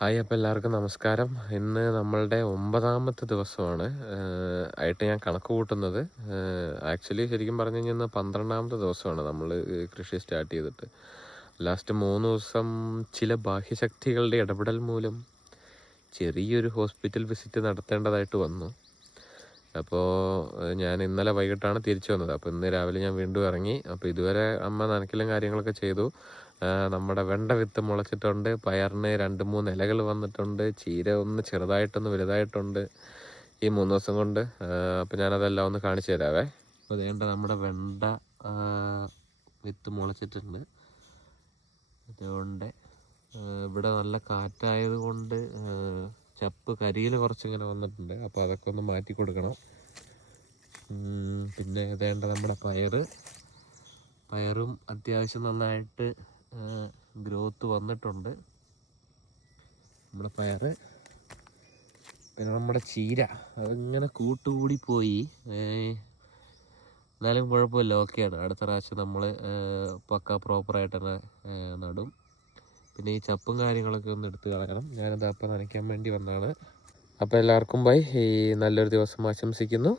Hi, അപ്പോൾ എല്ലാവർക്കും നമസ്കാരം. ഇന്ന് നമ്മളുടെ 9ാമത്തെ ദിവസമാണ് ആയിട്ട് ഞാൻ കണക്ക് കൂട്ടുന്നത്. ആക്ച്വലി ശരിക്കും പറഞ്ഞു കഴിഞ്ഞാൽ ഇന്ന് 12ാമത്തെ ദിവസമാണ് നമ്മൾ കൃഷി സ്റ്റാർട്ട് ചെയ്തിട്ട്. ലാസ്റ്റ് 3 ദിവസം ചില ബാഹ്യശക്തികളുടെ ഇടപെടൽ മൂലം ചെറിയൊരു ഹോസ്പിറ്റൽ വിസിറ്റ് നടത്തേണ്ടതായിട്ട് വന്നു. അപ്പോൾ ഞാൻ ഇന്നലെ വൈകിട്ടാണ് തിരിച്ചു വന്നത്. അപ്പോൾ ഇന്ന് രാവിലെ ഞാൻ വീണ്ടും ഇറങ്ങി. അപ്പോൾ ഇതുവരെ അമ്മ നനയ്ക്കലും കാര്യങ്ങളൊക്കെ ചെയ്തു. നമ്മുടെ വെണ്ട വിത്ത് മുളച്ചിട്ടുണ്ട്, പയറിന് 2-3 ഇലകൾ വന്നിട്ടുണ്ട്, ചീര ഒന്ന് ചെറുതായിട്ടൊന്ന് വലുതായിട്ടുണ്ട് ഈ 3 ദിവസം കൊണ്ട്. അപ്പോൾ ഞാനതെല്ലാം ഒന്ന് കാണിച്ചു തരാവേ. അപ്പോൾ അതേണ്ട നമ്മുടെ വെണ്ട വിത്ത് മുളച്ചിട്ടുണ്ട്. അതുകൊണ്ട് ഇവിടെ നല്ല കാറ്റായത് കൊണ്ട് ചപ്പ് കരിയിൽ കുറച്ചിങ്ങനെ വന്നിട്ടുണ്ട്. അപ്പോൾ അതൊക്കെ ഒന്ന് മാറ്റി കൊടുക്കണം. പിന്നെ ഇതേണ്ട നമ്മുടെ പയറും അത്യാവശ്യം നന്നായിട്ട് ഗ്രോത്ത് വന്നിട്ടുണ്ട്. നമ്മുടെ പയർ, പിന്നെ നമ്മുടെ ചീര അതിങ്ങനെ കൂട്ടുകൂടി പോയി. എന്നാലും കുഴപ്പമില്ല, ഓക്കെയാണ്. അടുത്ത പ്രാവശ്യം നമ്മൾ പക്ക പ്രോപ്പറായിട്ട് തന്നെ നടും. പിന്നെ ഈ ചപ്പും കാര്യങ്ങളൊക്കെ ഒന്ന് എടുത്ത് കളയണം. ഞാനത് അപ്പം നനയ്ക്കാൻ വേണ്ടി വന്നതാണ്. അപ്പോൾ എല്ലാവർക്കും ബൈ. ഈ നല്ലൊരു ദിവസം ആശംസിക്കുന്നു.